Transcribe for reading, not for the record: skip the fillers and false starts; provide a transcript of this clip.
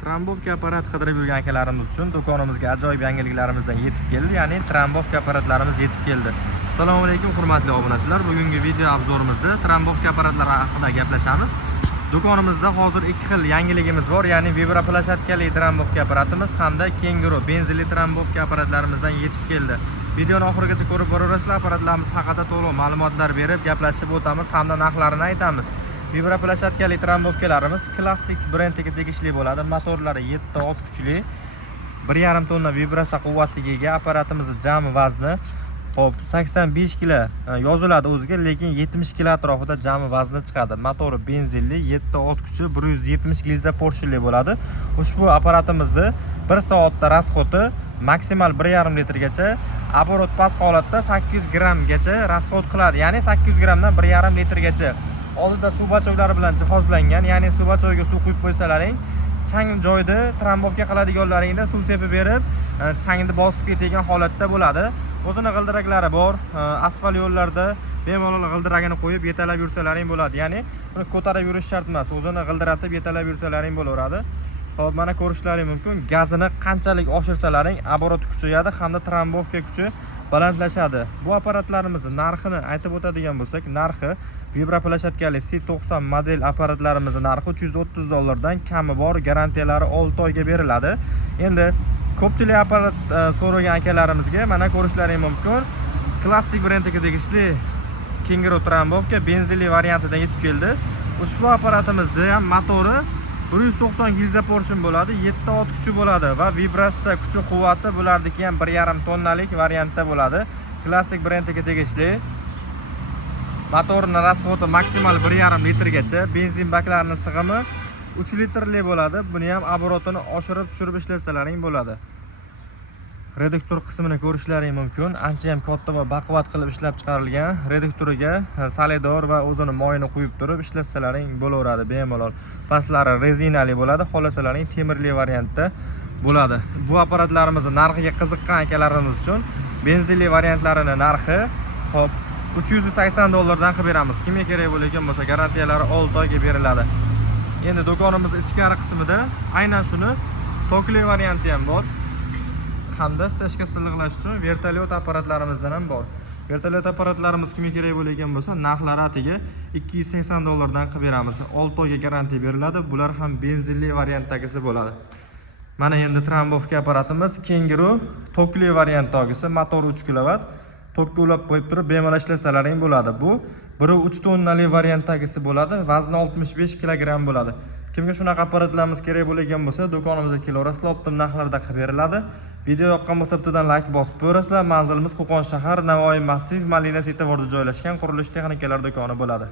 Trombovka apparat qidirib yurgan akalarimiz uchun do'konimizga ajoyib yangiliklarimizdan yetib keldi, ya'ni trombovka apparatlarimiz yetib keldi. Assalomu alaykum hurmatli obunachilar. Bugungi video obzorimizda trombovka apparatlari haqida gaplashamiz. Do'konimizda hozir ikki xil yangiligimiz bor, ya'ni vibraplasatkali trombovka apparatimiz hamda Kenguru benzinli trombovka apparatlarimizdan yetib keldi. Videoni oxirigacha ko'rib boraverasizlar. Apparatlarimiz haqida to'liq ma'lumotlar berib, gaplashib o'tamiz hamda narxlarini aytamiz. Vibraplasatkali trombovkalarimiz klassik brendiga tegishli bo'ladi. Motorlari 7 ot kuchli, 1,5 tonna vibratsiya quvvatiga ega. Apparatimizning jami vazni 85 kg yoziladi o'ziga, lekin 70 kg atrofida jami vazni chiqadi. Motori benzinli, 7 ot kuchi, 170 liza porshinli bo'ladi. Ushbu apparatimizda 1 soatda rasxoti maksimal 1,5 litrgacha, оборот past holatda 800 grammgacha rasxot qiladi. Ya'ni 800 grammdan 1,5 litrgacha. Oldida suv bachovlari bilan jihozlangan, ya'ni suv bachoviga suv quyib qo'ysalaring, chang joyda trombovka qiladiganlaringda suv sepib berib, changni bosib ketadigan holatda bo'ladi. O'zini g'ildiraklari bor. Asfalt yo'llarda bemalol g'ildiragini qo'yib yetalab yursalaring bo'ladi. Ya'ni buni ko'tarib yurish shart emas, o'zini g'ildiratib yetalab yursalaring bo'laveradi. Hop, mana ko'rishlaring mumkin. Gazini qanchalik oshirsalaring, оборот kuchayadi hamda trombovka kuchi balandlashadi. Bu apparatlarimizning narxini aytib o'tadigan bo'lsak, narxi vibraplasatkali C90 model apparatlarimizning narxi $330 dan kami bor, garantiyalari 6 oyga beriladi. Endi ko'pchilik apparat so'ragan akalarimizga mana ko'rishlaring mumkin. Klassik brendiga tegishli Kenguru trombovka benzinli variantida yetib keldi. Ushbu apparatimizda ham motori 190 liza porshin bo'ladi, 7 ot kuchi bo'ladi va vibratsiya kuchi quvvati bulardagi ham 1,5 tonnalik variantda bo'ladi. Klassik brendiga tegishli. Motorning rasxoti maksimal 1,5 litrgacha, benzin baklarining sig'imi 3 litrli bo'ladi. Buni ham оборотini oshirib tushirib ishlasalaring bo'ladi. Reduktor qismini ko'rishlaring mumkin. Ancha ham katta va baquvvat qilib ishlab chiqarilgan. Reduktoriga solidor va o'zini moyini quyib turib ishlasalaring bo'laveradi bemalol. Pastlari rezinali bo'ladi, xolasalaring temirli variantda bo'ladi. Bu apparatlarimizning narxiga qiziqqan akalarimiz uchun benzinli variantlarining narxi hop $380 dan qilib beramiz. Kimga kerak bo'lgan bo'lsa, garantiyalari 6 oyga beriladi. Endi do'konimiz ichkari qismida aynan shuni tokli varianti ham bor. Hamda stashka silliqlash uchun vertolyot apparatlarimizdan ham bor. Vertolyot apparatlarimiz kimga kerak bo'lgan bo'lsa, narxlari atiga $280 dan qilib beramiz. 6 oyga garantiya beriladi. Bular ham benzinli variantdagisi bo'ladi. Mana endi trombovka apparatimiz Kenguru tokli variantdagisi, motor 3 kW. Tokka ulab qo'yib turib bemalol ishlasalaring bo'ladi. Bu 1,3 tonnali variantdagisi bo'ladi. Vazni 65 kg bo'ladi. Kimga shunaqa apparatlarimiz kerak bo'lgan bo'lsa, do'konimizga kelaverasizlar, optim narxlarda qilib beriladi. Video yoqqan bo'lsa, bittadan like bosib qo'yasizlar. Manzilimiz Qo'qon shahar, Navoiy massiv, Malina Sitavorda joylashgan qurilish texnikalar do'koni bo'ladi.